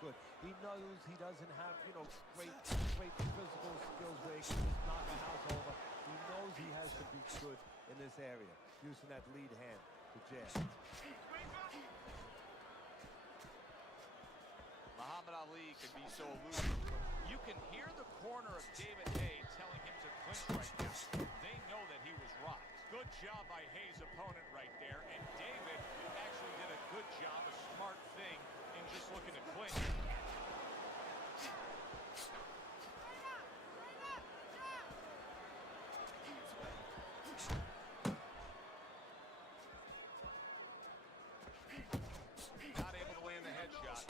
good. He knows he doesn't have, you know, great physical skills where he can just knock a house over. He knows he has to be good in this area, using that lead hand to jab. Muhammad Ali can be so elusive. You can hear the corner of David Haye telling him to clinch right now. They know that he was rocked. Good job by Haye's opponent right there. And David actually did a good job, a smart thing, in just looking to clinch. Not able to land the headshot.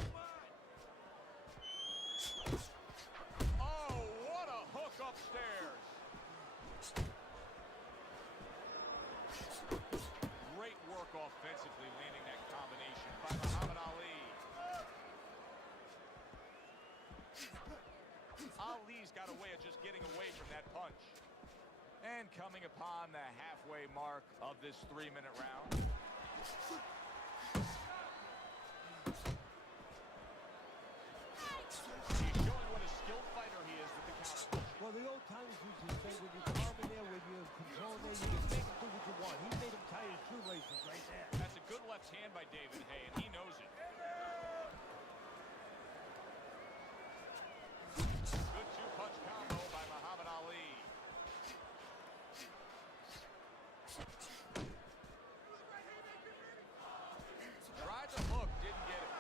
Oh, what a hook upstairs. Great work offensively landing that combination by Muhammad Ali. Ali's got a way of just getting away from that punch. And coming upon the halfway mark of this 3-minute round. Skilled fighter he is with the counter. Well, the old timers used to say when you calm in there, when you're controlling there, you can make him do what you want. He made him tie his shoelaces right there. That's a good left hand by David Haye, and he knows it. Good two-punch combo by Muhammad Ali. Tried the hook, didn't get it.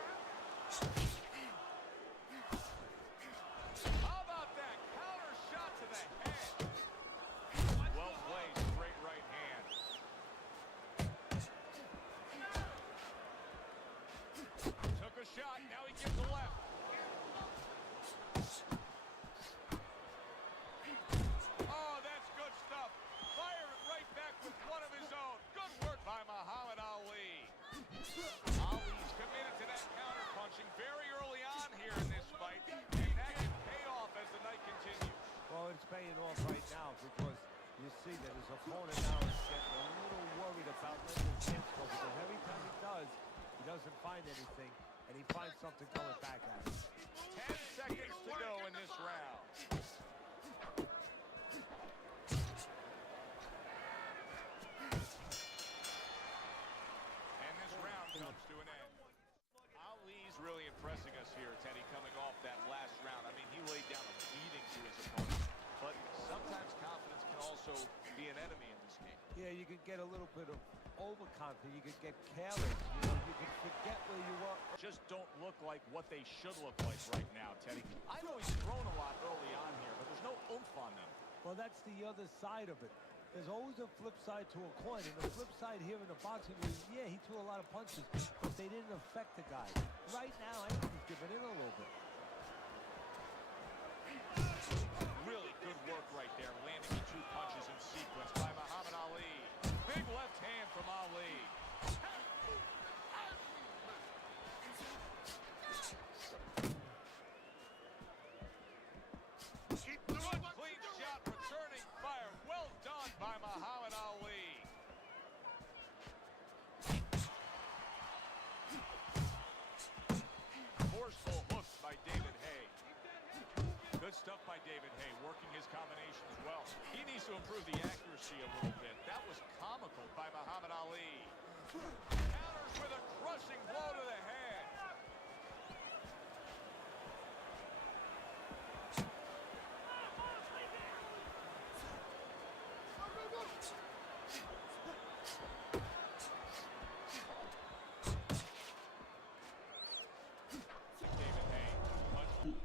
To the head. Well played, straight right hand. Took a shot, now he gives a left. Oh, that's good stuff. Fire it right back with one of his own. Good work by Muhammad Ali. Ali's committed to that counter punching very early on here in this fight, and that can pay off as the night continues. Well, it's paying off right now because you see that his opponent now is getting a little worried about letting his hands go, because every time he does, he doesn't find anything, and he finds something coming back at him. 10 seconds to go in this round. And this round comes to an end. Ali's really impressing us here, Teddy, coming off that last round. I mean, he laid down a beating to his opponent. But sometimes confidence can also be an enemy in this game. Yeah, you can get a little bit of overconfidence. You can get careless. You know, you can forget where you are. Just don't look like what they should look like right now, Teddy. I know he's thrown a lot early on here, but there's no oomph on them. Well, that's the other side of it. There's always a flip side to a coin, and the flip side here in the boxing is, yeah, he threw a lot of punches, but they didn't affect the guy. Right now, I think he's giving in a little bit. Really good work right there, landing the two punches in sequence by Muhammad Ali. Big left hand from Ali. Good clean shot, returning fire. Well done by Muhammad Ali. Forceful hooks by David Haye. Good stuff by David Haye, working his combination as well. He needs to improve the accuracy a little bit. That was comical by Muhammad Ali. Counters with a crushing blow to the head. David Haye, punch.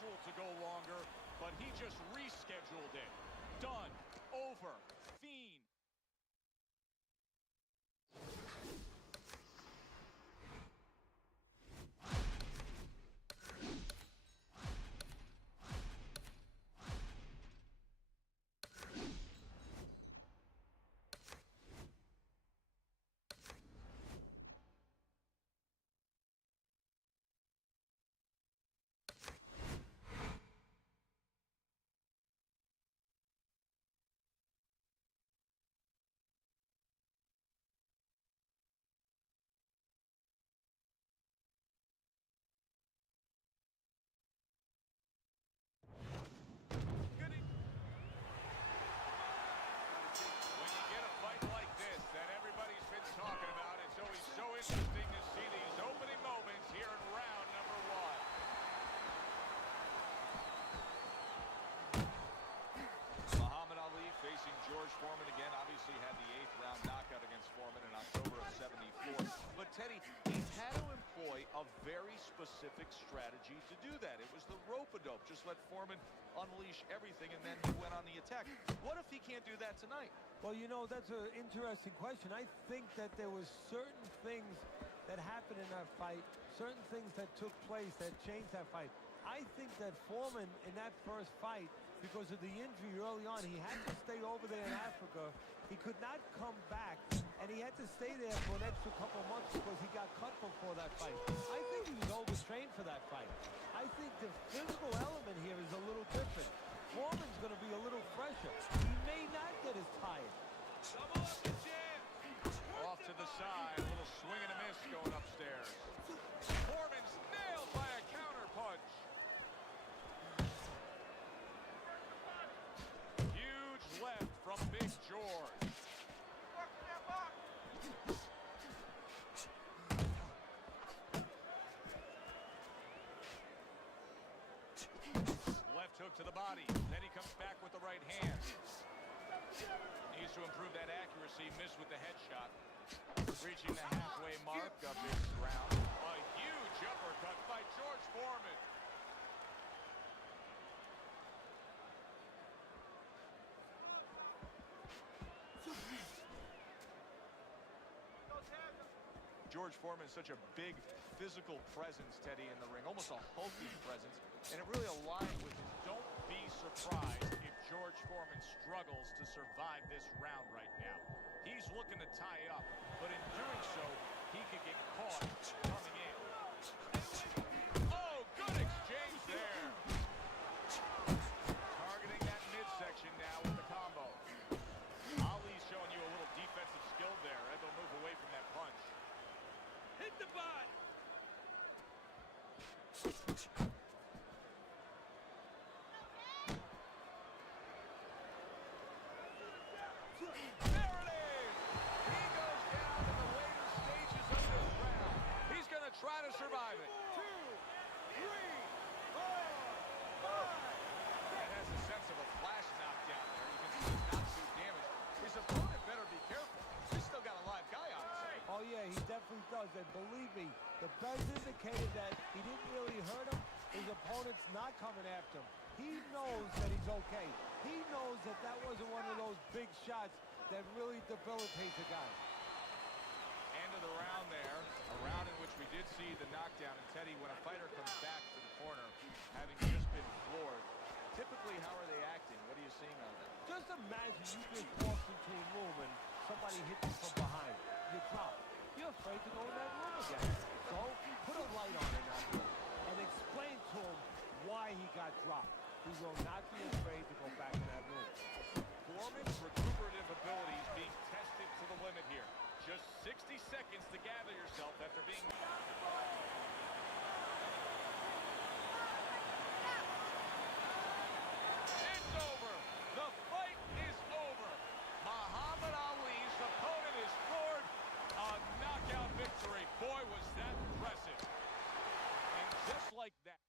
scheduled to go longer, but he just rescheduled it. Done. Over. Fiend. Interesting to see these opening moments here in round number one. Muhammad Ali facing George Foreman again. Obviously had the 8th round knockout against Foreman in October of '74. But Teddy, he had to employ a very specific strategy to do that. It was the rope-a-dope. Just let Foreman unleash everything, and then he went on the attack. What if he can't do that tonight? Well, you know, that's an interesting question. I think that there was certain things that happened in that fight, certain things that took place that changed that fight. I think that Foreman in that first fight, because of the injury early on, he had to stay over there in Africa. He could not come back, and he had to stay there for an extra couple of months because he got cut before that fight. I think he was overtrained for that fight. I think the physical element here is a little different. Foreman's going to be a little fresher. He may not get as tired. Off to the side, a little swing and a miss going upstairs. Foreman's nailed by a counter punch. Huge left from Big George. Left hook to the body. Then he comes back with the right hand. Needs to improve that accuracy. Missed with the headshot. Reaching the halfway mark of this round. A huge uppercut by George Foreman. George Foreman is such a big physical presence, Teddy, in the ring. Almost a hulking presence. And it really aligned with his. Don't be surprised if George Foreman struggles to survive this round right now. He's looking to tie up, but in doing so, he could get caught coming in. Oh, good exchange there. Targeting that midsection now with the combo. Ali's showing you a little defensive skill there. Able to move away from that punch. Hit the butt. Try to survive it. 2, 3, 4, 5. That has a sense of a flash knockdown there. You can see he's not too damaged. His opponent better be careful. He's still got a live guy on his side. Oh, yeah, he definitely does. And believe me, the best indicator that he didn't really hurt him, his opponent's not coming after him. He knows that he's okay. He knows that that wasn't one of those big shots that really debilitates a guy. End of the round there. A round in which we did see the knockdown. And Teddy, when a fighter comes back to the corner, having just been floored, typically how are they acting? What are you seeing on that? Just imagine you just walked into a room and somebody hit you from behind. You drop. You're afraid to go in that room again. So put a light on in that room and explain to him why he got dropped. He will not be afraid to go back in that room. Foreman's recuperative abilities being tested to the limit here. Just 60 seconds to gather yourself after being... It's over. The fight is over. Muhammad Ali's opponent is floored. A knockout victory. Boy, was that impressive. And just like that...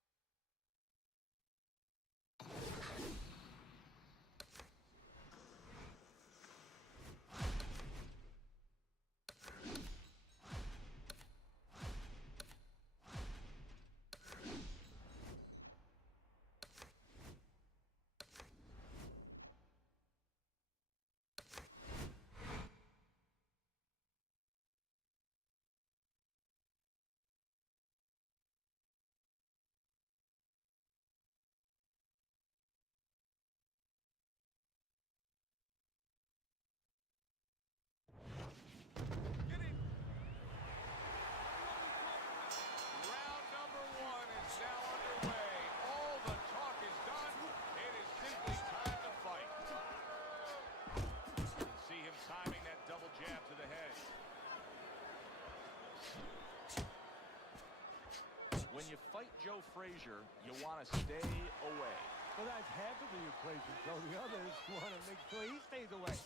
fight Joe Frazier, you want to stay away. Well, that's half of the equation, so the other is you want to make sure he stays away.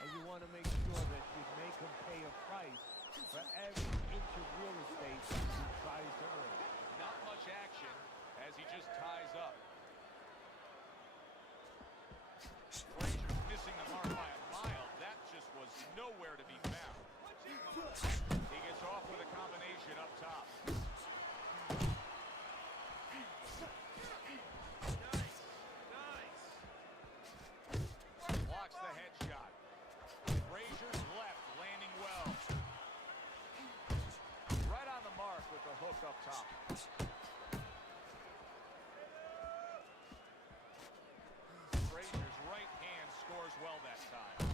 And you want to make sure that you make him pay a price for every inch of real estate he tries to earn. Not much action as he just ties up. Frazier's missing the mark by a mile. That just was nowhere to be found. He gets off with a combination up top. Blocks the headshot. Frazier's left, landing well. Right on the mark with the hook up top. Frazier's right hand scores well that time.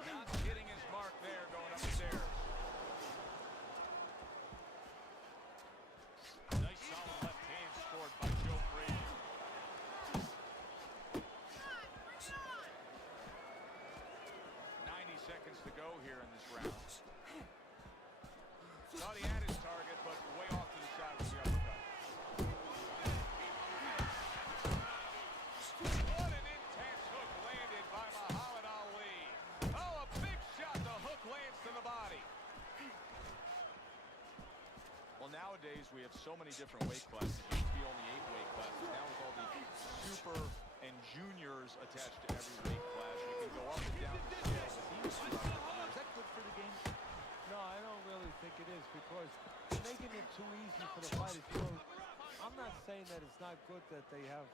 Not hitting his mark there going upstairs. Nice solid left hand scored by Joe Frazier. 90 seconds to go here in this round. Thought he had his target, but way off to the side with the uppercut. What an intense hook landed by Muhammad Ali. Oh, a big shot. The hook lands to the body. Well, nowadays we have so many different weight classes. It used to be only 8 weight classes. Now with all the super and juniors attached to every weight class, you can go up and down the scale with these. Is that good for the game? No, I don't really think it is, because making it too easy for the fighters. You know, I'm not saying that it's not good that they have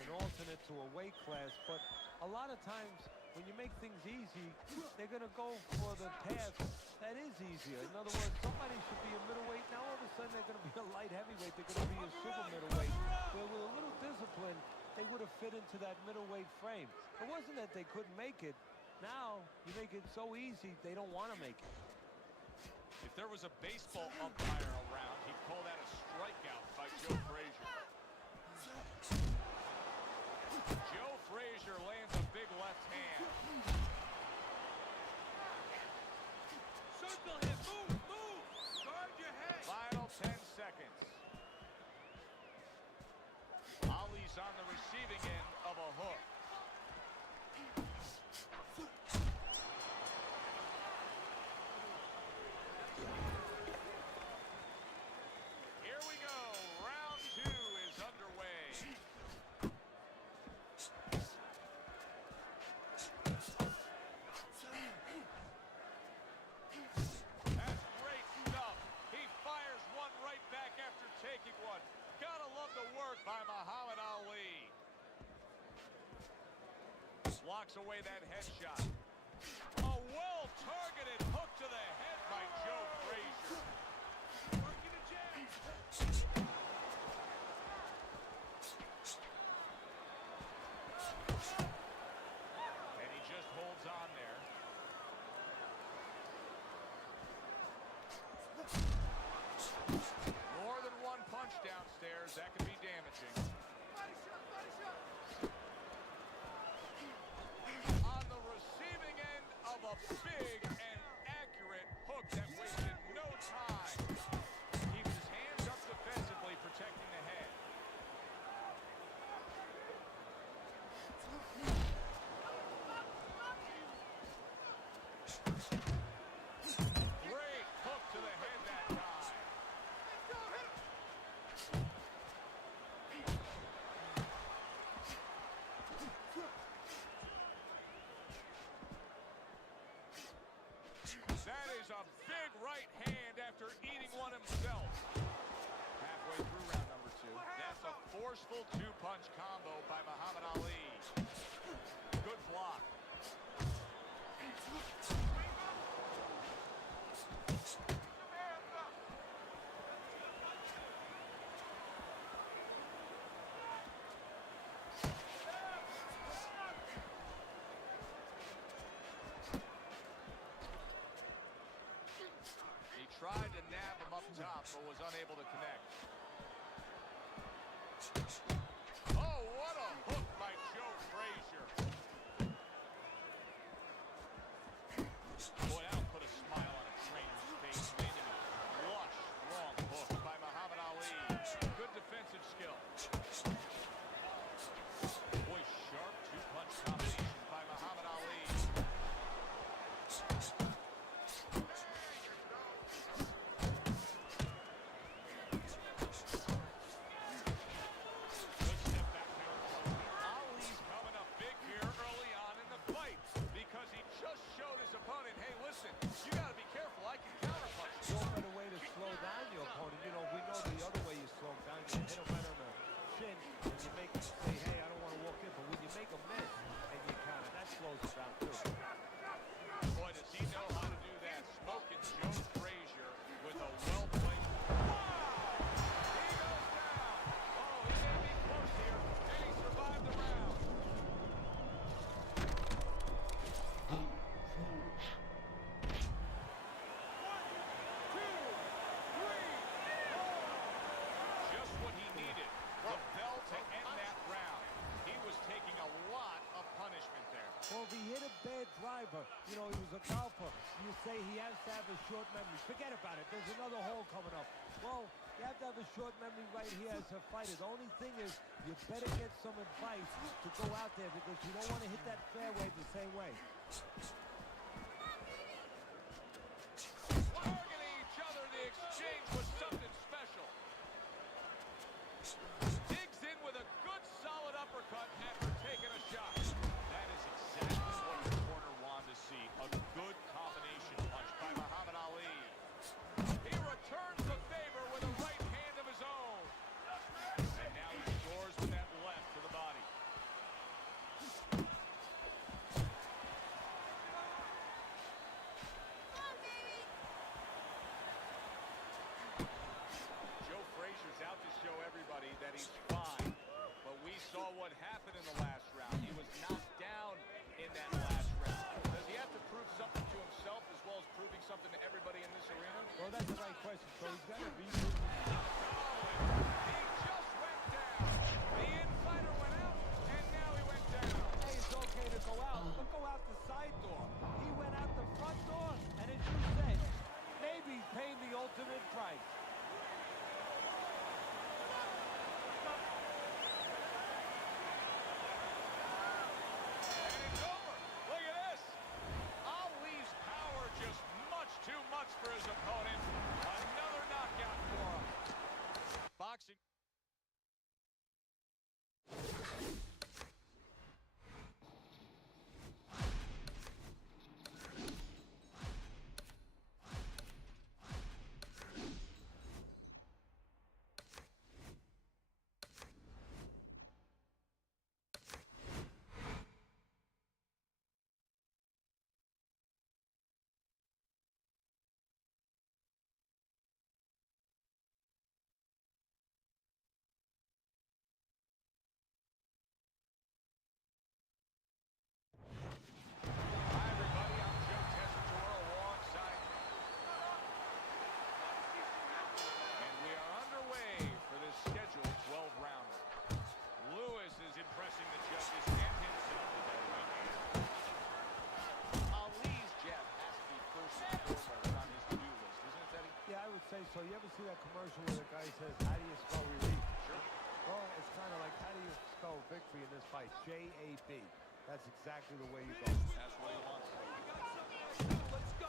an alternate to a weight class, but a lot of times when you make things easy, they're going to go for the path that is easier. In other words, somebody should be a middleweight. Now all of a sudden they're going to be a light heavyweight. They're going to be a super middleweight. Where with a little discipline, they would have fit into that middleweight frame. It wasn't that they couldn't make it. Now you make it so easy, they don't want to make it. If there was a baseball umpire around, he'd call that a strikeout by Joe Frazier. Joe Frazier lands a big left hand. Circle him, move, guard your head. Final 10 seconds. Ali's on the receiving end of a hook. Here we go. Round 2 is underway. That's great stuff. He fires one right back after taking one. Gotta love the work by Muhammad Ali. Blocks away that headshot. A well-targeted hook to the head by Joe Frazier. Working the jab. And he just holds on there. More than one punch downstairs. That could be damaging. Body shot. On the receiving end of a big and accurate hook that wasted no time. Keeps his hands up defensively, protecting the head. Great hook to the head that time. That is a big right hand after eating one himself. Halfway through round number 2. That's a forceful 2-punch combo by Muhammad Ali. Good block. He tried to nab him up top, but was unable to connect. Oh, what a hook by Joe Frazier. Boy, that'll put a hit a bad driver, you know, he was a golfer, you say he has to have a short memory. Forget about it. There's another hole coming up. Well, you have to have a short memory right here as a fighter. The only thing is you better get some advice to go out there because you don't want to hit that fairway the same way. Targeting each other, the exchange was something special. Digs in with a good solid uppercut after taking a shot. That is exactly what the corner wanted to see. A good combination punch by Muhammad Ali. He returns the favor with a right hand of his own. And now he scores with that left to the body. Joe Frazier's out to show everybody that he's fine. But we saw what happened in the last round. He was knocked down in that last round. Does he have to prove something to himself as well as proving something to everybody in this arena? Well, that's the right question. So he's got to be... He just went down. The infighter went out, and now he went down. Hey, it's okay to go out, but go out the side door. He went out the front door, and as you said, maybe he's paying the ultimate price. And it's over. Look at this. Ali's power just much too much for his opponent. Another knockout for him. Boxing. Hi, everybody. I'm Joe Tessitore alongside. And we are underway for this scheduled 12-rounder. Lewis is impressing the judges and himself with that right hand. Ali's jab has to be first and foremost on his to-do list, isn't it, Teddy? Yeah, I would say so. You ever see that commercial where the guy says, how do you spell relief? Sure. Well, it's kind of like, how do you spell victory in this fight? J-A-B. That's exactly the way you go. That's what he wants. Let's go.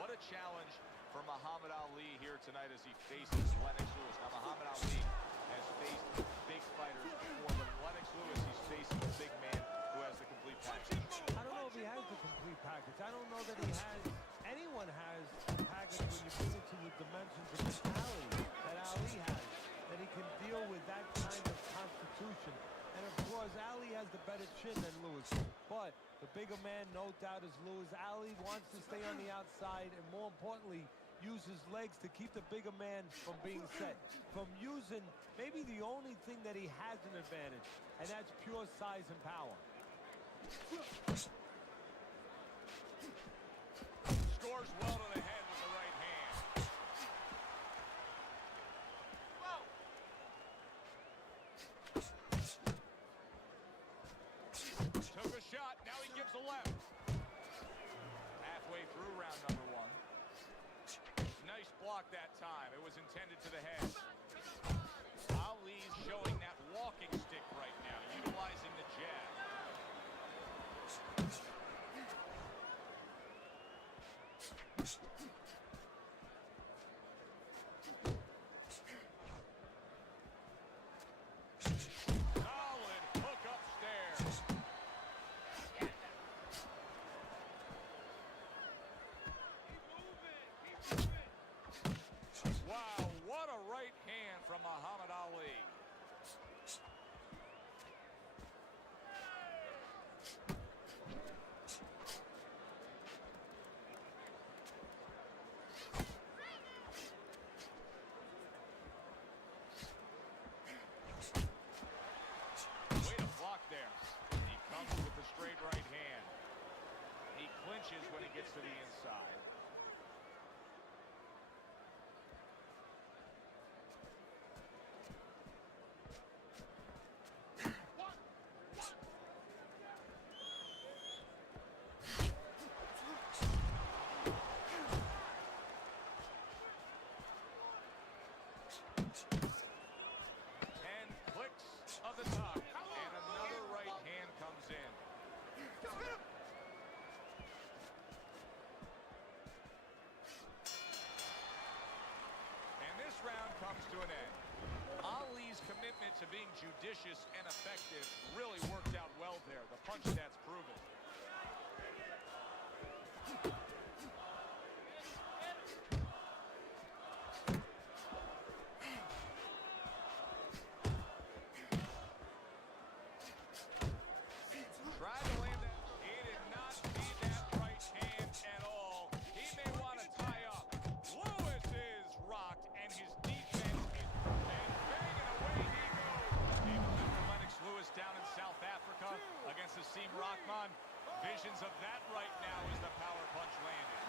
What a challenge for Muhammad Ali here tonight as he faces Lennox Lewis. Now, Muhammad Ali has faced big fighters before, but Lennox Lewis, he's facing a big man who has the complete package. I don't know if he has the complete package. I don't know that he has, anyone has the package when you bring it to the dimensions of mentality that Ali has, that he can deal with that kind of constitution. And of course, Ali has the better chin than Lewis. But the bigger man, no doubt, is Lewis. Ali wants to stay on the outside and, more importantly, use his legs to keep the bigger man from being set, from using maybe the only thing that he has an advantage, and that's pure size and power. Scores well to the head with the right hand. Took a shot, now he gives a left. Halfway through round number one. Nice block that time. It was intended to the head. Ali's showing that walking stick right now, utilizing the jab. Solid hook upstairs. Wow, what a right hand from Muhammad Ali. Way to block there. He comes with the straight right hand. He clinches when he gets to the inside. to being judicious and effective really worked out well there. The punch stats prove it. Tried to land that. He did not see that right hand at all. He may want to tie up. Lewis is rocked, and his defense is and banging away he goes. Do you remember Lennox Lewis down in South Africa against Asim Rahman? Visions of that right now as the power punch landed.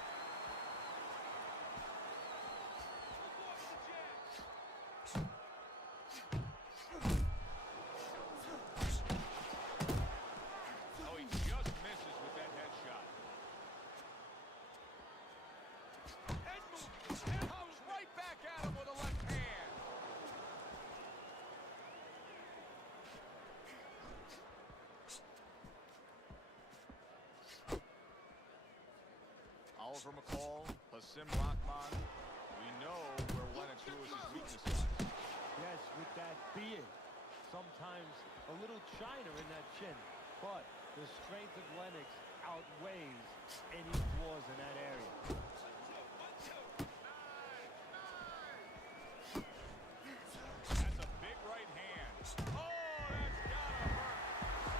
Oh, he just misses with that headshot. Head move. Comes right back at him with a left hand. Oliver McCall, Asim Rahman. We know where Lennox Lewis's weakness lies. Yes, with that beard. Sometimes a little shiner in that chin. But the strength of Lennox outweighs any flaws in that area. That's a big right hand. Oh, that's gotta hurt.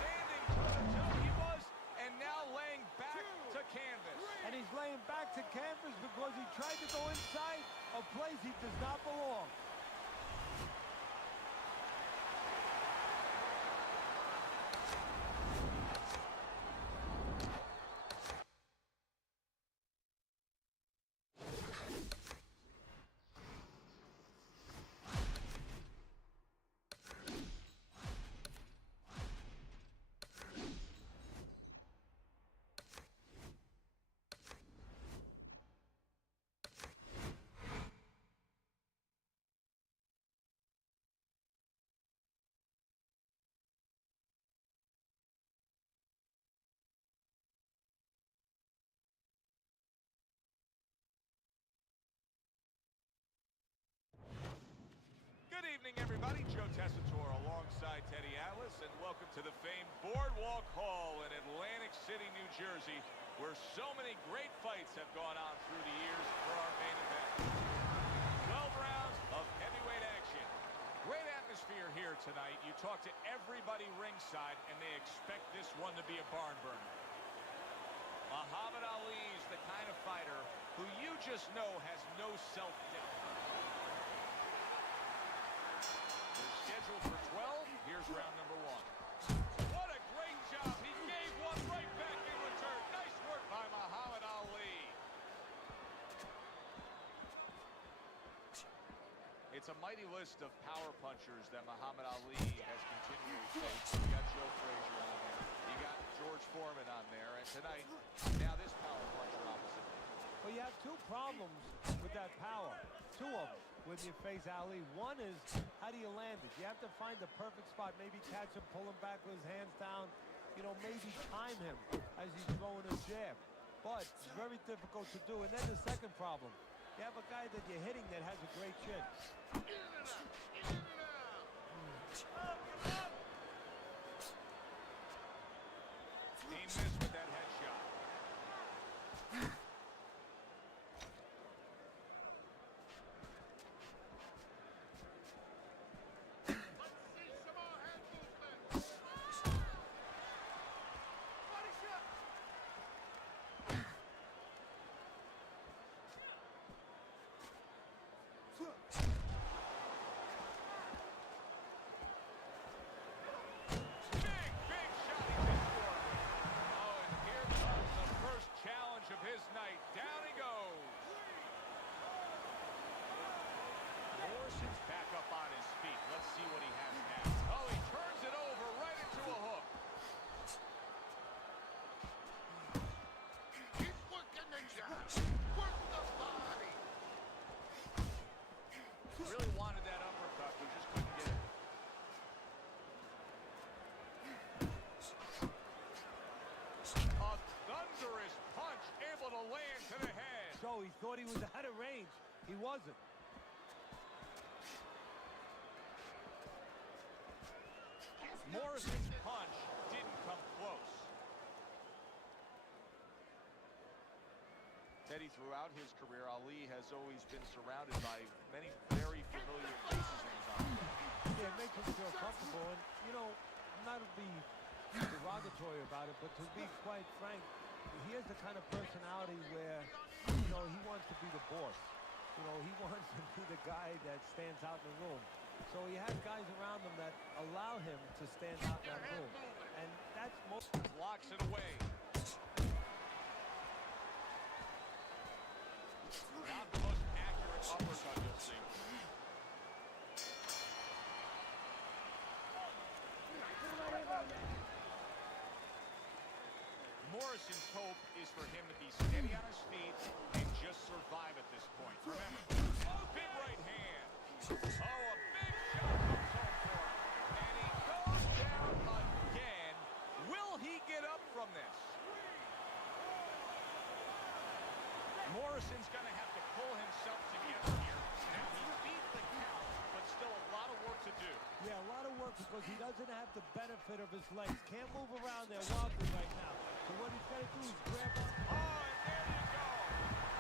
Standing toe-to-toe he was, and now laying back to canvas. And he's laying back to canvas because he tried to go inside a place he does not belong. Good evening, everybody. Joe Tessitore alongside Teddy Atlas, and welcome to the famed Boardwalk Hall in Atlantic City, New Jersey, where so many great fights have gone on through the years for our main event. 12 rounds of heavyweight action. Great atmosphere here tonight. You talk to everybody ringside, and they expect this one to be a barn burner. Muhammad Ali is the kind of fighter who you just know has no self-doubt. Scheduled for 12. Here's round number 1. What a great job. He gave one right back in return. Nice work by Muhammad Ali. It's a mighty list of power punchers that Muhammad Ali has continually faced. You got Joe Frazier on there. You got George Foreman on there. And tonight, now this power puncher opposite. Well, you have two problems with that power. Two of them when you face Ali. One is, how do you land it? You have to find the perfect spot. Maybe catch him, pull him back with his hands down. You know, maybe time him as he's throwing a jab. But it's very difficult to do. And then the second problem, you have a guy that you're hitting that has a great chin. He missed with that headshot. Really wanted that uppercut, but just couldn't get it. A thunderous punch able to land to the head. So he thought he was out of range. He wasn't. Morrison's punch didn't come close. Teddy, throughout his career, Ali has always been surrounded by many very familiar faces in his arm. Yeah, it makes him feel comfortable. And, you know, not to be derogatory about it, but to be quite frank, he has the kind of personality where, you know, he wants to be the boss. You know, he wants to be the guy that stands out in the room. So he has guys around him that allow him to stand out in that room. And that's most... Blocks it away. Not the most accurate uppercut you'll see. Morrison's hope is for him to be steady on his feet and just survive at this point. Remember, big right hand. Oh, a big shot comes home for him. And he goes down again. Will he get up from this? Morrison's going to have to pull himself together here. Now, he beat the count, but still a lot of work to do. Yeah, a lot of work because he doesn't have the benefit of his legs. Can't move around there wildly right now. So what he's got to do is grab... Oh, and there you go.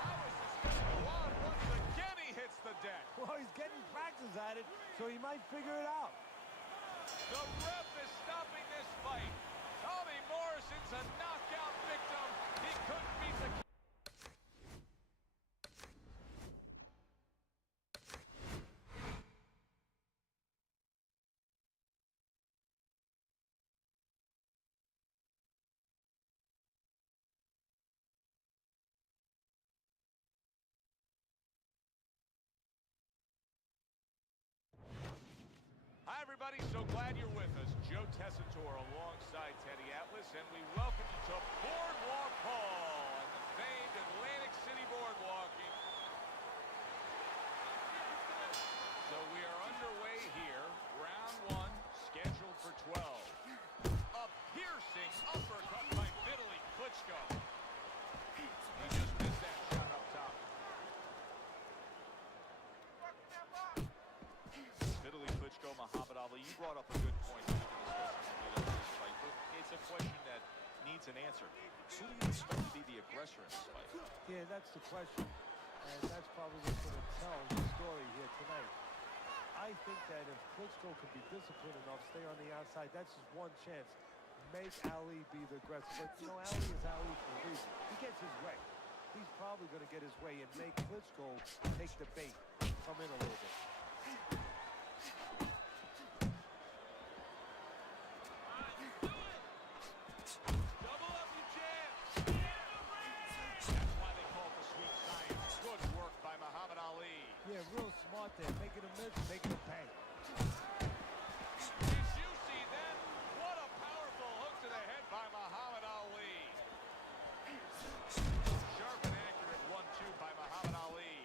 How is this going to go on? Once again, he hits the deck. Well, he's getting practice at it, so he might figure it out. The ref is stopping this fight. Tommy Morrison's a knockout victim. He couldn't beat the... Hi, everybody. So glad you're with us. Joe Tessitore alongside Teddy Atlas, and we welcome you to Boardwalk Hall and the famed Atlantic City Boardwalking. So we are underway here. Round one, scheduled for 12. A piercing uppercut by Vitaly Klitschko. He just missed that shot up top. Vitaly Klitschko, Muhammad Ali, you brought up a good point when we were discussing the lead up to this fight, but it's a question that needs an answer. Who do you expect to be the aggressor in this fight? Yeah, that's the question. And that's probably what's going to tell the story here tonight. I think that if Klitschko can be disciplined enough, stay on the outside, that's his one chance. Make Ali be the aggressor. But, you know, Ali is Ali for a reason. He gets his way. He's probably going to get his way and make Klitschko take the bait, come in a little bit. Double up your jab. That's why they call it the sweet science. Good work by Muhammad Ali. Yeah, real smart there. Making a miss, making a pay. Did you see that? What a powerful hook to the head by Muhammad Ali. Sharp and accurate 1-2 by Muhammad Ali.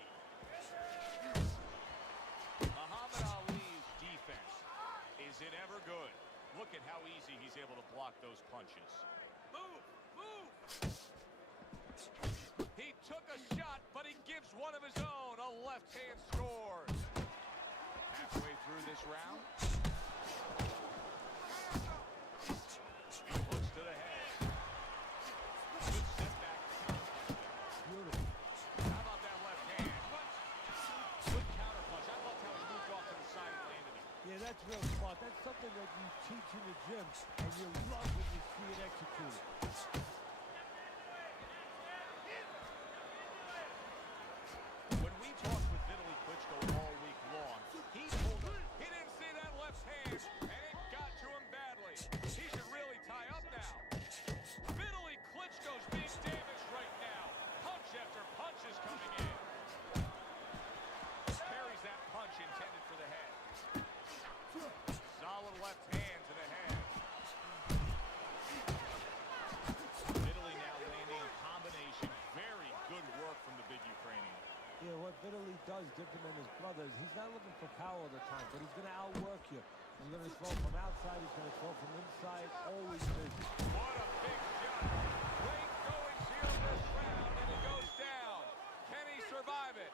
Muhammad Ali's defense, is it ever good? Look at how easy he's able to block those punches. Move, move. He took a shot, but he gives one of his own. A left hand scores. Halfway through this round. Looks to the head. Good setback. Beautiful. How about that left hand? Good counter punch. I loved how he moved off to the side and landed it. Yeah, that's real smart. That's something that you teach in the gym, and you love when you see it executed. When we talked with Vitaly Klitschko all week long, he told us he didn't see that left hand, and it got to him badly. He should really tie up now. Vitaly Klitschko's being damaged right now. Punch after punch is coming in. Parries that punch intended for the head. Solid left hand to the head. Vitaly now landing a combination. Very good work from the big Ukrainian. Yeah, what Vitaly does different than his brothers, he's not looking for power all the time, but he's going to outwork you. He's going to throw from outside, he's going to throw from inside, always busy. What a big shot. Great going here this round, and he goes down. Can he survive it?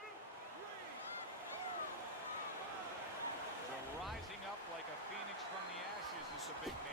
So rising up like a phoenix from the ashes is the big man.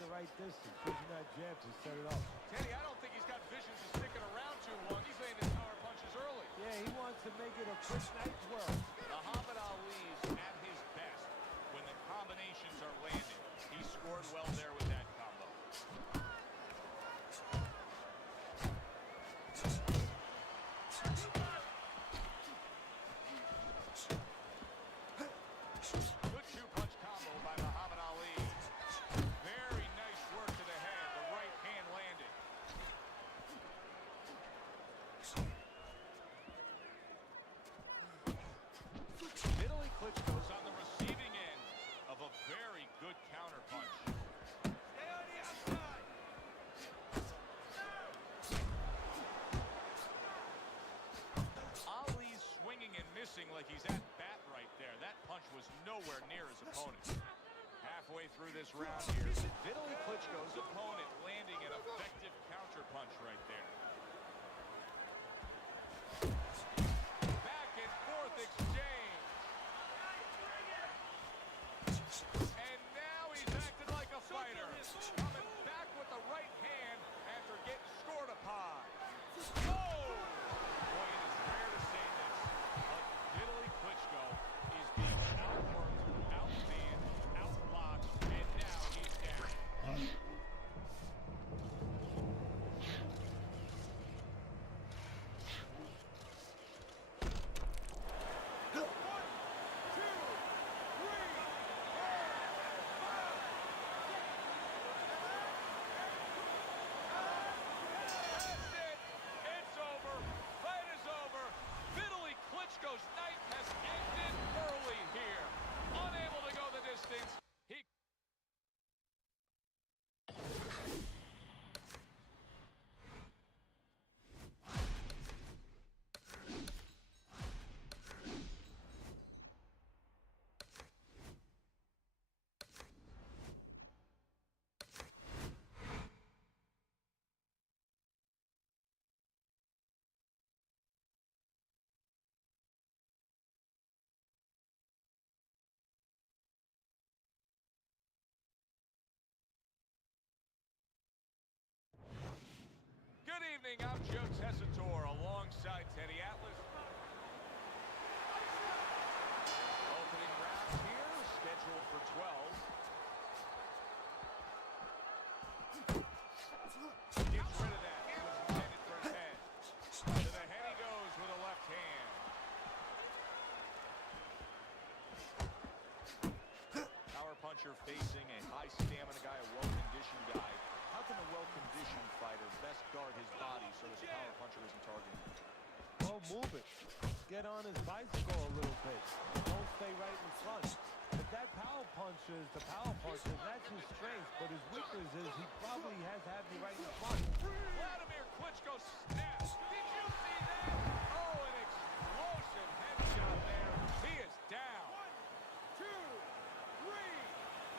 the right distance, using that jab to set it up. Teddy, I don't think he's got visions of sticking around too long. He's landing power punches early. Yeah, he wants to make it a quick night's work. Muhammad Ali's at his best when the combinations are landing. He scored well there with that combo. Good two-punch combo by Muhammad Ali. Very nice work to the head. The right hand landed. Vitaly Klitschko's on the receiving end of a very good counterpunch. Stay on the outside. Ali's swinging and missing like he's at bat right there. That punch was nowhere near his opponent. Halfway through this round here, Vitaly Klitschko's opponent landing an effective counterpunch right there. Back and forth exchange. And now he's acting like a fighter. Coming back with the right hand after getting scored upon. Oh! Boy, it is rare to say this, but Vitaly Klitschko is being outworked, outmanned, outblocked, and now he's down. That's it. It's over. Fight is over. Vitaly Klitschko's night has ended early here. Unable to go the distance. He Good evening, I'm Joe Tessitore alongside Teddy Atlas. Opening round here, scheduled for 12. Gets rid of that. It was intended for his head. To the head he goes with a left hand. Power puncher facing a high stamina guy, a well-conditioned guy. How can a well-conditioned fighter best guard his body so that the power puncher isn't targeting him? Well, move it. Get on his bicycle a little bit. Don't stay right in front. But that power puncher is the power puncher. That's his strength. But his weakness is he probably has to have you right in front. Vladimir Klitschko snaps. Did you see that? Oh, an explosive headshot there. He is down. 1, 2, 3,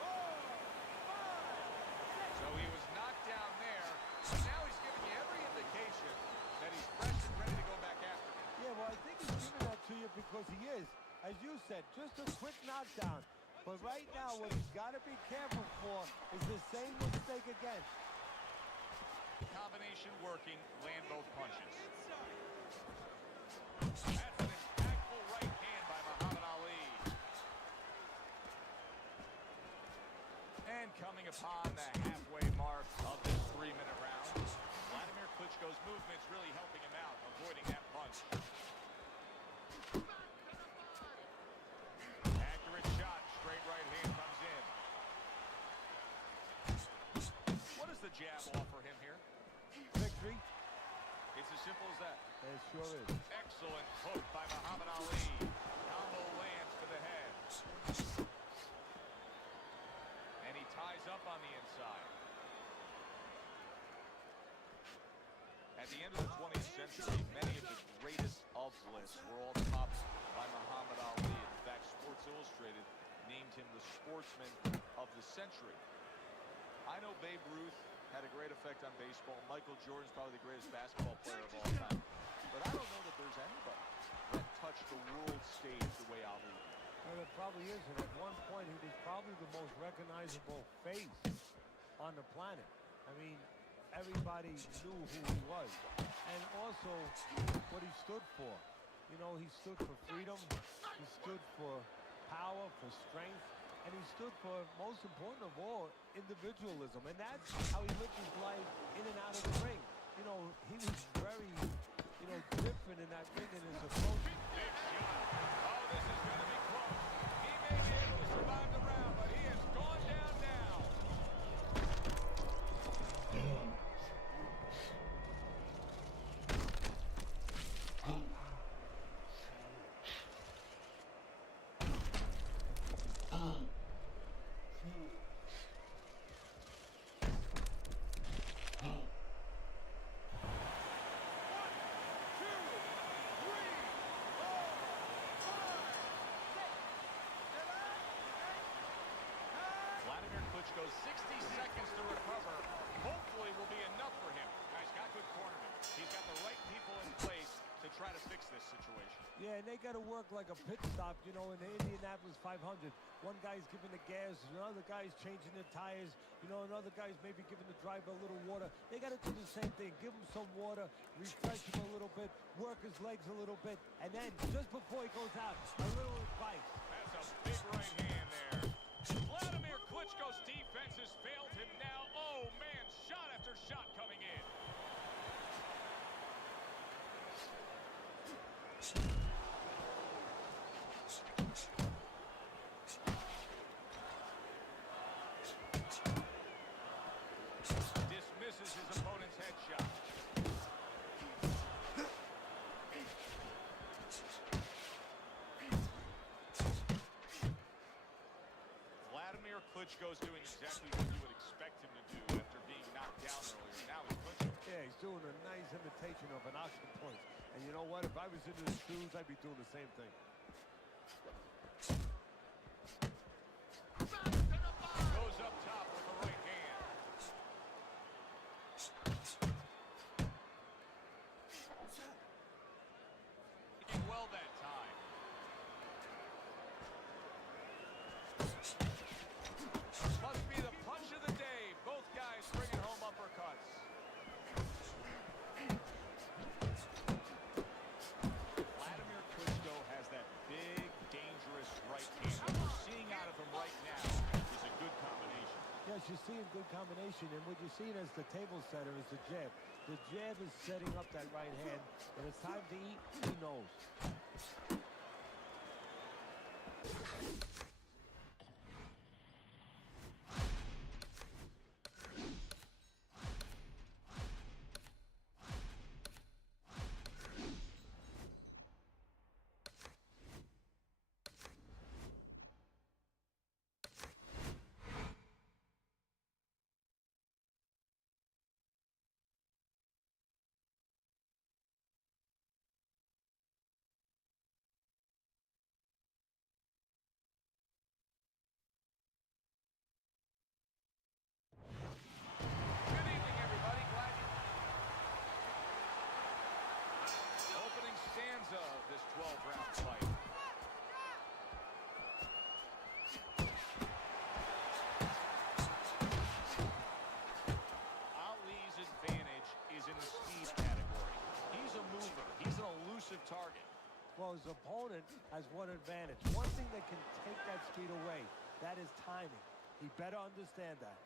4, 5. So he was knocked down there. But now he's giving you every indication that he's fresh and ready to go back after him. Yeah, well, I think he's giving that to you because he is. As you said, just a quick knockdown. But right now, what he's got to be careful for is the same mistake again. Combination working, land both punches. That's an impactful right hand by Muhammad Ali. And coming upon the halfway mark of this 3-minute round, Vladimir Klitschko's movement's really helping him out, avoiding that punch. Accurate shot, straight right hand comes in. What does the jab offer him here? Victory. It's as simple as that. It sure is. Excellent hook by Muhammad Ali. Combo lands to the head. And he ties up on the inside. At the end of the 20th century, many of the greatest of lists were all topped by Muhammad Ali. In fact, Sports Illustrated named him the sportsman of the century. I know Babe Ruth had a great effect on baseball. Michael Jordan's probably the greatest basketball player of all time. But I don't know that there's anybody that touched the world stage the way Ali did. And it probably isn't. At one point, he was probably the most recognizable face on the planet. I mean, everybody knew who he was, and also what he stood for. You know, he stood for freedom, he stood for power, for strength, and he stood for, most important of all, individualism. And that's how he lived his life in and out of the ring. You know, he was very, different in that ring in his approach. Big shot. Oh, this is going to be close. He may be able to survive the round, but he has gone down now. Goes 60 seconds to recover. Hopefully will be enough for him. Guy's got good cornermen. He's got the right people in place to try to fix this situation. Yeah, and they got to work like a pit stop, in the Indianapolis 500. One guy's giving the gas, another guy's changing the tires, another guy's maybe giving the driver a little water. They got to do the same thing. Give him some water, refresh him a little bit, work his legs a little bit, and then just before he goes out, a little advice. That's a big right hand there. Vladimir Klitschko's defense has failed him now. Oh, man, shot after shot coming in. Dismisses his opponent's headshot. Klitschko's doing exactly what you would expect him to do after being knocked down earlier. Now he's clinching. Yeah, he's doing a nice imitation of an oxen punch. And you know what? If I was in his shoes, I'd be doing the same thing. Goes up top with the right hand. Taking well that time. Must be the punch of the day. Both guys bringing home uppercuts. Vladimir Klitschko has that big, dangerous right hand. What we're seeing out of him right now is a good combination. Yes, you're seeing good combination, and what you're seeing as the table setter is the jab. The jab is setting up that right hand. When it's time to eat, he knows. Of this 12-round fight. Ali's advantage is in the speed category. He's a mover. He's an elusive target. Well, his opponent has one advantage. One thing that can take that speed away, that is timing. He better understand that.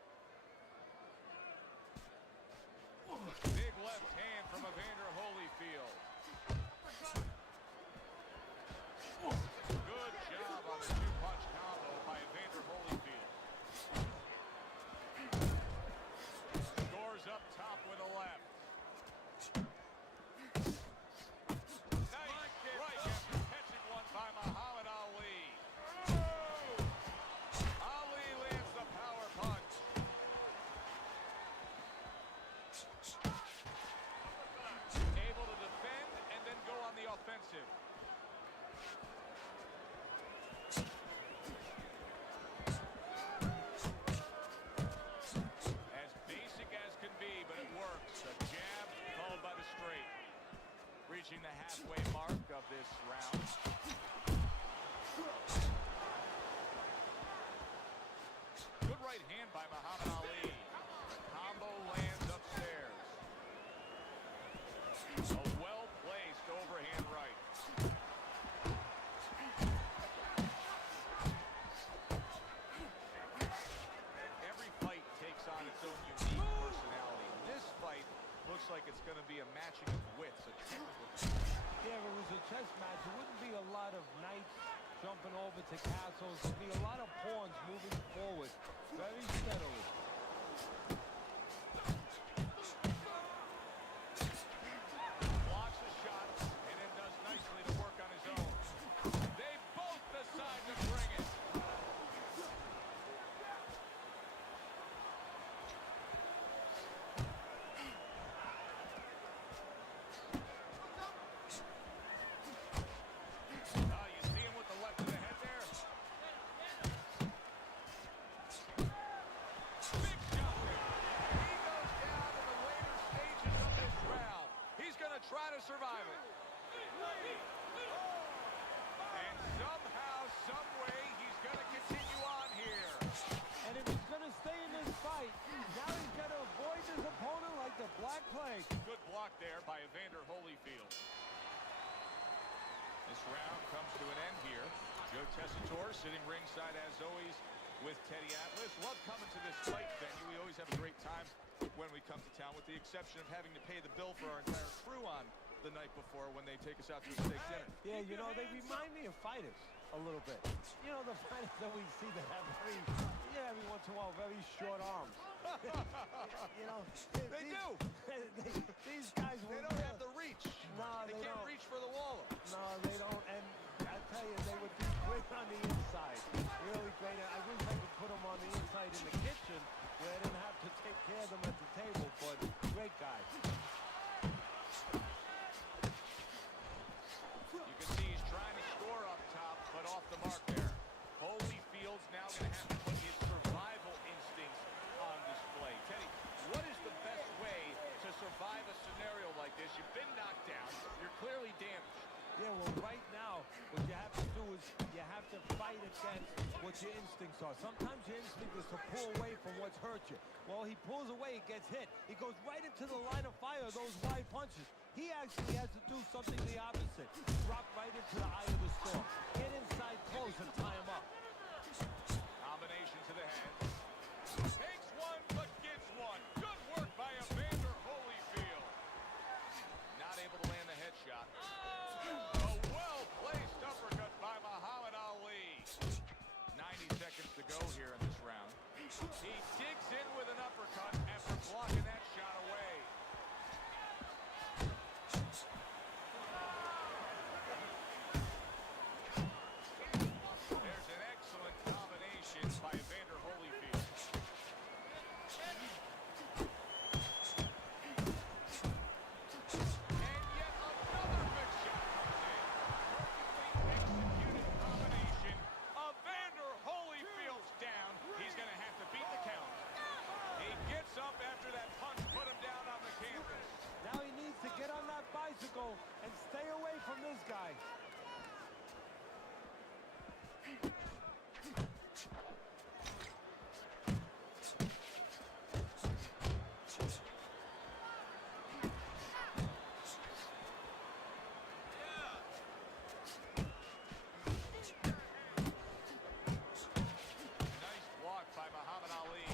Big left hand from Evander Holyfield. Good job on the two-punch combo by Evander Holyfield. Scores up top with a left. Nice right after catching one by Muhammad Ali. Ali lands the power punch. Able to defend and then go on the offensive. Reaching the halfway mark of this round. Good right hand by Muhammad Ali. looks like it's going to be a matching of wits, a technical. Yeah, if it was a chess match, it wouldn't be a lot of knights jumping over to castles. It'd be a lot of pawns moving forward very steadily. Blocks the shot and then does nicely to work on his own. They both decide to bring it. You see him with the left of the head there? Big shot there. He goes down in the later stages of this round. He's going to try to survive it. And somehow, some way, he's going to continue on here. And if he's going to stay in this fight, now he's got to avoid his opponent like the Black Plague. Good block there by Evander Holyfield. This round comes to an end here. Joe Tessitore sitting ringside as always with Teddy Atlas. Love coming to this fight venue. We always have a great time when we come to town, with the exception of having to pay the bill for our entire crew on the night before when they take us out to a steak dinner. Yeah, you know, they remind me of fighters a little bit. You know, the fighters that we see that have every once in a while, very short arms. You know, They do. These guys, They don't have the reach. No, They they can't don't. reach for the wall. No, they don't. And I tell you, they would be great on the inside. Really great. I wish I could put them on the inside in the kitchen where I didn't have to take care of them at the table. But great guys. You can see he's trying to score up top, but off the mark there. Holyfield's now going to have to put his survival instincts on display. Teddy, what is the best way to survive a scenario like this? You've been knocked down. You're clearly damaged. Yeah, well, right now, what you have to do is you have to fight against what your instincts are. Sometimes your instinct is to pull away from what's hurt you. Well, he pulls away, he gets hit. He goes right into the line of fire of those wide punches. He actually has to do something the opposite. Drop right into the eye of the storm. Get inside close and tie him up. Combination to the head. Takes one, but gives one. Good work by Evander Holyfield. Not able to land the headshot. A well-placed uppercut by Muhammad Ali. 90 seconds to go here in this round. He digs in with an uppercut after blocking that shot away. There's an excellent combination by Evander Holyfield. And yet another big shot comes in. Perfectly executed combination. Evander Holyfield's down. He's going to have to beat the count. He gets up after that punch put him down on the canvas. Now he needs to get on that bicycle and stay away from this guy. Nice block by Muhammad Ali.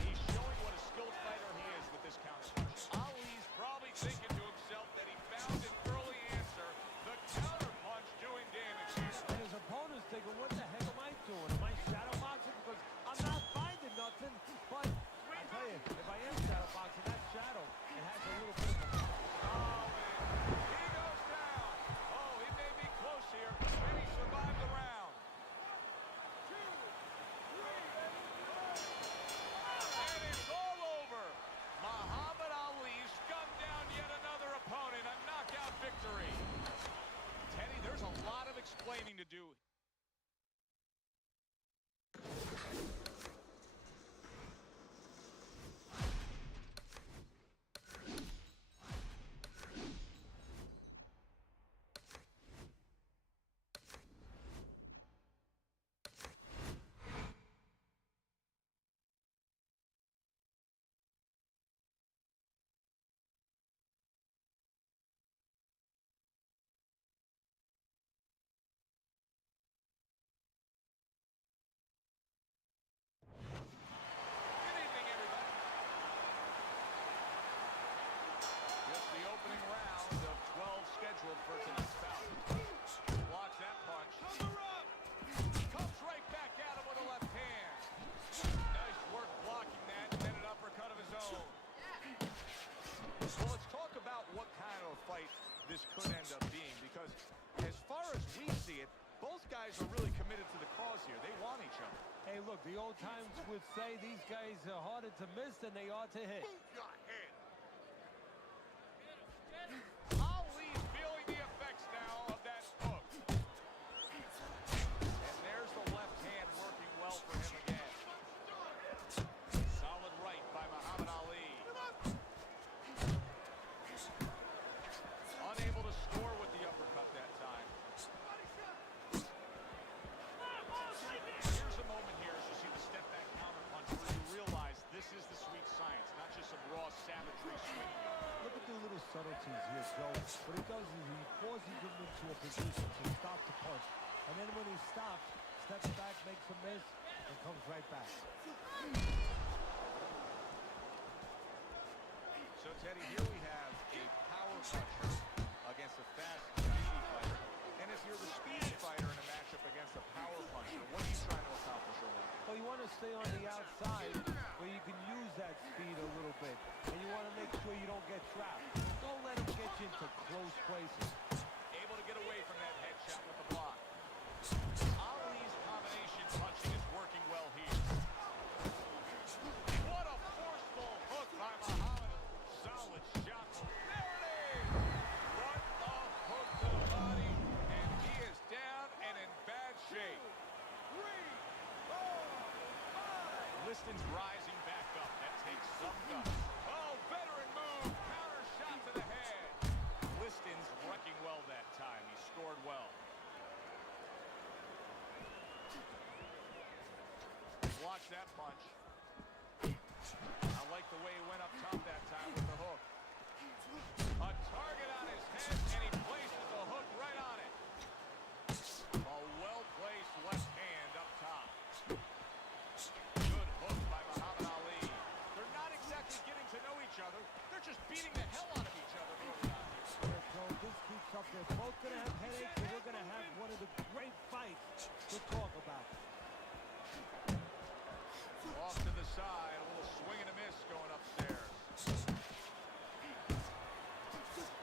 He's showing what a skilled fighter he is with this counter. Ali's probably thinking to himself that he found an early answer scheduled for tonight's bout. Blocks that punch. Comes right back at him with a left hand. Nice work blocking that, and then an uppercut of his own. Well, let's talk about what kind of a fight this could end up being, because as far as we see it, both guys are really committed to the cause here. They want each other. Hey, look, the old times would say these guys are harder to miss than they are to hit. Ali's feeling the effects now of that hook. And there's the left hand working well for him again. Solid right by Muhammad Ali. Unable to score with the uppercut that time. Here's a moment here as you see the step back counter punch where you realize this is the sweet science, not just some raw savagery swinging. Look at the little subtleties here, Joe. What he does is he forces him into a position to stop the punch. And then when he stops, steps back, makes a miss, and comes right back. So, Teddy, here we have a power puncher against a fast, speedy fighter. And if you're the speedy fighter in a matchup against a power puncher, what are you trying to accomplish over there? Well, you want to stay on the outside where you can use that speed a little bit. And you want to make sure you don't get trapped. Don't let him get you into close places. Able to get away from that headshot with the block. Ali's combination punching is working well here. What a forceful hook by Muhammad. Solid shot. There it is! What a hook to the body. And he is down and in bad shape. 3, 4, 5. Liston's rising back up. That takes some guts. Oh, veteran move. Counter shot to the head. Liston's wrecking well that time. He scored well. Blocks that punch. I like the way he went up top that time with the hook. A target on his head, and he places the hook right on it. A well-placed left hand up top. Good hook by Muhammad Ali. They're not exactly getting to know each other. They're just beating the hell out of each other early on here. So this keeps up. They're both going to have headaches, and we're going to have one of the great fights to talk about. Off to the side, a little swing and a miss going upstairs.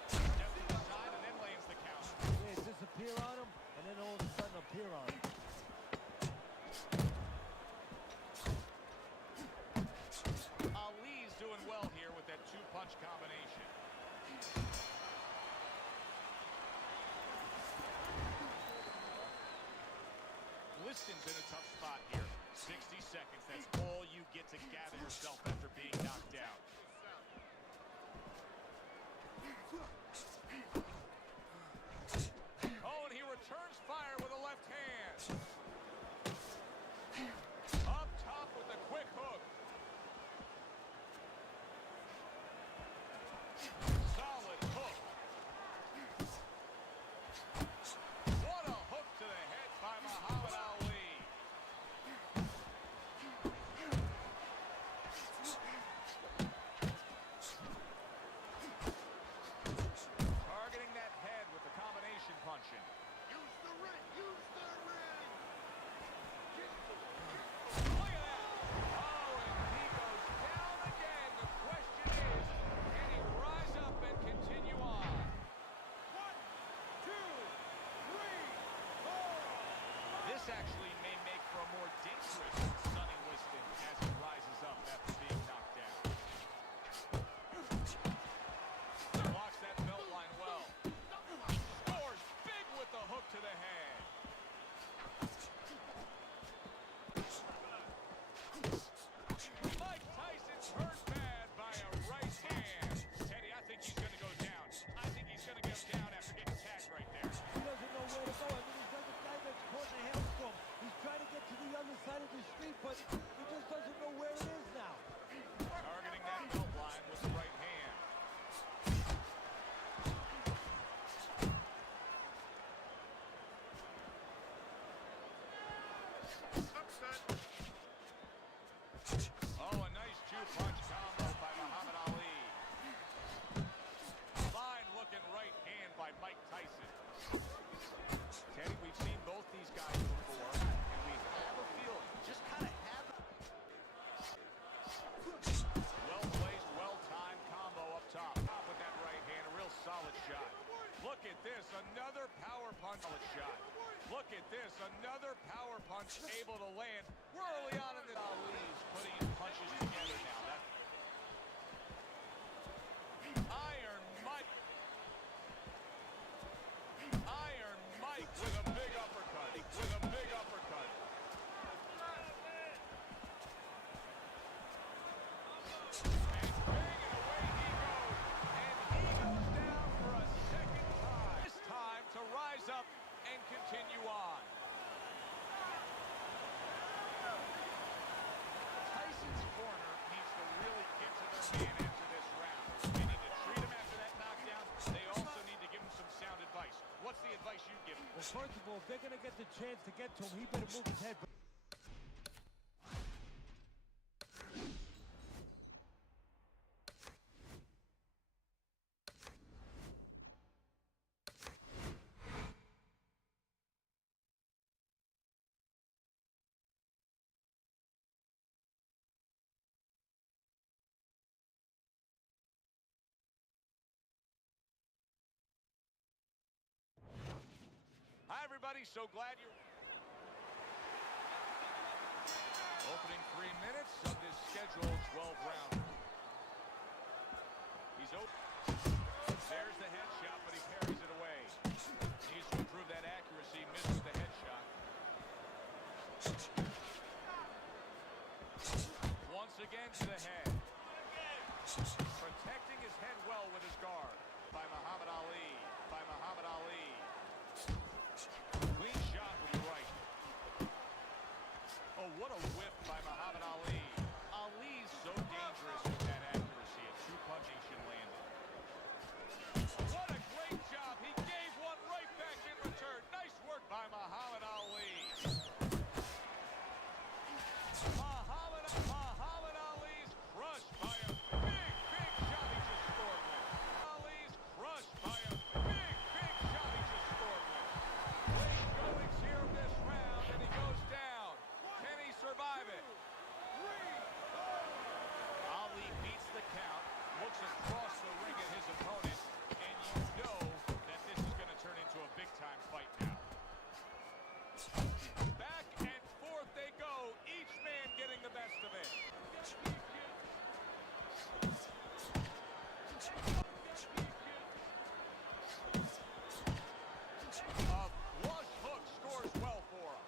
Step to the side and then lands the counter. Yeah, disappear on him, and then all of a sudden appear on him. Ali's doing well here with that two-punch combination. Liston's in a tough spot here. 60 seconds, that's all you get to gather yourself after being knocked down. Oh, and he returns fire with a left hand. Up top with a quick hook. Solid hook. What a hook to the head by Muhammad Ali. Targeting that head with the combination punching. Use the ring! Use the ring! Look at that. Oh, and he goes down again. The question is, can he rise up and continue on? 1, 2, 3, 4. This actually may make for a more dangerous Sonny Liston as he rises up after being knocked down. Blocks that belt line well. Scores big with the hook to the head. Mike Tyson's hurt bad by a right hand. Teddy, I think he's going to go down. I think he's going to go down after getting tagged right there. He doesn't know where to go. I mean, he's like a guy that's caught in a hailstorm. He's trying to get to the other side of the street, but he just doesn't know where it is now. Targeting that belt line with the right hand. Upset. Oh, a nice two-punch combo by Muhammad Ali. Fine looking right hand by Mike Tyson. these guys before, and we have a feeling, just kind of have well-placed, well-timed combo up top. Top with that right hand, a real solid shot. Look at this, another power punch shot. Look at this, another power punch able to land. We're early on in the Ali's putting his punches together now. That Iron Mike. Iron Mike with a big uppercut. With a big uppercut. And banging away he goes. And he goes down for a second time. This time to rise up and continue on. Tyson's corner needs to really get to their man after this round. They need to treat him after that knockdown. They also need to give him some sound advice. What's the advice you give him? Well, first of all, if they're going to get the chance to get to him, he better move his head. Hi, everybody. So glad you're... Opening 3 minutes of this scheduled 12-round. He's open. There's the headshot, but he parries it away. Needs to improve that accuracy. Misses the headshot. Once again to the head. Protecting his head well with his guard. By Muhammad Ali. By Muhammad Ali. Clean shot with the right. Oh, what a whip by Muhammad Ali. Ali's so dangerous with that accuracy. A true punching landed. What a great job. He gave one right back in return. Nice work by Muhammad Ali. Muhammad Ali's crushed by a big, big shot he just scored with. Ali's crushed by a big, big shot he just scored with. Late goings here of this round, and he goes down. Can he survive it? Ali beats the count, looks across the ring at his opponent, and you know that this is going to turn into a big-time fight now. Back and forth they go, each man getting the best of it. A flush hook scores well for him.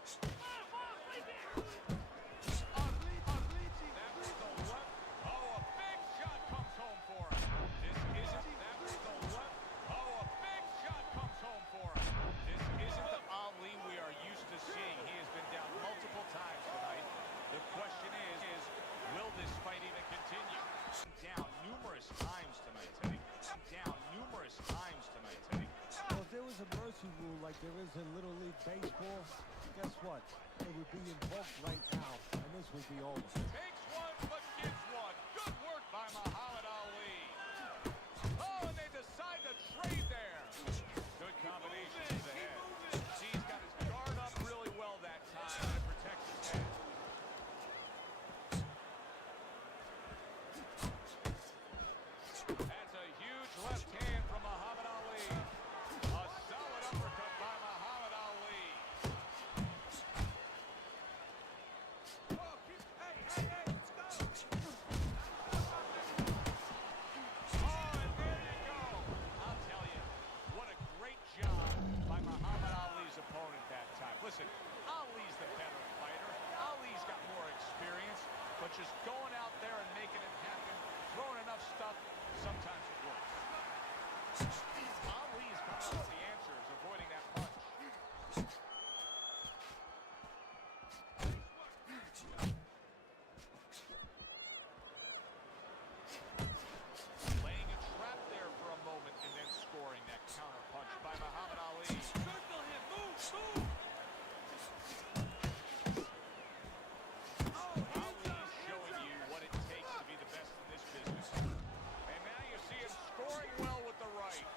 That was the left. Oh, a big shot comes home for him. This isn't. That was the left. Oh, a big shot comes home for him. This isn't the Ali we are used to seeing. He has been down multiple times tonight. The question is will this fight even continue? Down numerous times tonight, Teddy. Down numerous times tonight, Teddy. Well, if there was a mercy rule like there is in Little League Baseball, guess what? It would be invoked right now, and this would be over. Takes one, but gets one. Good work by Muhammad Ali. Oh, and they decide to trade there. Good combination to the head. See, he's got his guard up really well that time, and it protects his head. That's a huge left hand from Muhammad Ali. A solid uppercut by Muhammad Ali. Oh, and there you go. I'll tell you, what a great job by Muhammad Ali's opponent that time. Listen, Ali's the better fighter. Ali's got more experience, but just going out there and making it happen, throwing enough stuff, sometimes it works. Ali's coming up with the answers, avoiding that punch. Laying a trap there for a moment and then scoring that counter punch by Muhammad Ali. Circle him, move, move! Ali's showing you what it takes to be the best in this business. And now you see him scoring well with the right.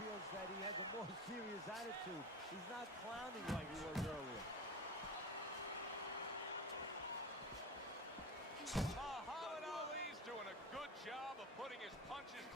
feels that he has a more serious attitude. He's not clowning like he was earlier. Muhammad Ali's doing a good job of putting his punches